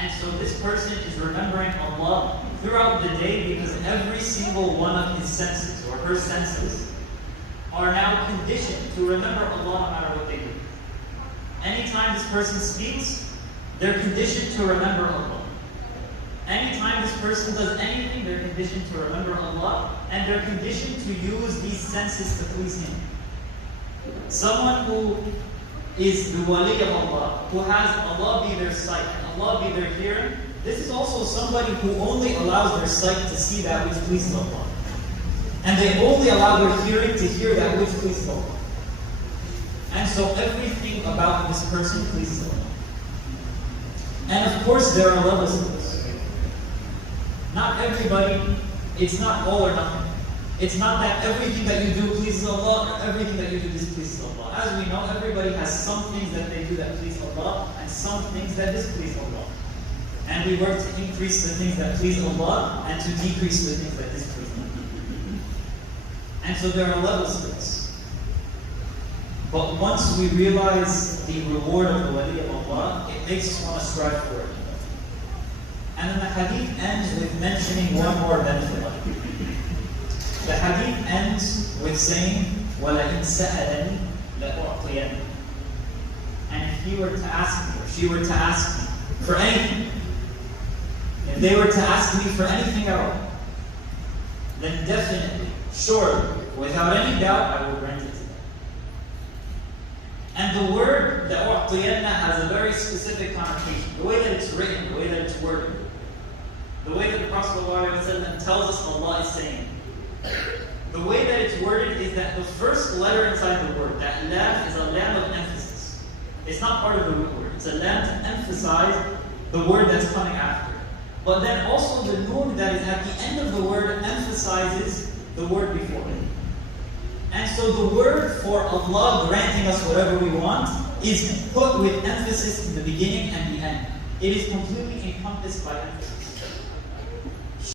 And so this person is remembering Allah throughout the day because every single one of his senses or her senses are now conditioned to remember Allah no matter what they do. Anytime this person speaks, they're conditioned to remember Allah. Anytime this person does anything, they're conditioned to remember Allah, and they're conditioned to use these senses to please Him. Someone who is the wali of Allah, who has Allah be their sight and Allah be their hearing, this is also somebody who only allows their sight to see that which pleases Allah. And they only allow their hearing to hear that which pleases Allah. And so everything about this person pleases Allah. And of course there are levels to this. Not everybody, it's not all or nothing. It's not that everything that you do pleases Allah or everything that you do displeases Allah. As we know, everybody has some things that they do that please Allah and some things that displease Allah. And we work to increase the things that please Allah and to decrease the things that displease Allah. And so there are levels to this. But once we realize the reward of the wali of Allah, it makes us want to strive for it. And then the hadith ends with mentioning one more benefit. The hadith ends with saying, وَلَئِنْ سَأَلَنِي لَأُعْطِيَنِّ. And if he were to ask me, or she were to ask me for anything, if they were to ask me for anything at all, then definitely, surely, without any doubt, I will grant it to them. And the word لَأُعْطِيَنَّ has a very specific connotation. The way that it's written, the way that it's worded, the way that the Prophet ﷺ tells us Allah is saying. The way that it's worded is that the first letter inside the word, that lam, is a lam of emphasis. It's not part of the root word. It's a lam to emphasize the word that's coming after. But then also the noon that is at the end of the word emphasizes the word before it. And so the word for Allah granting us whatever we want is put with emphasis in the beginning and the end. It is completely encompassed by emphasis.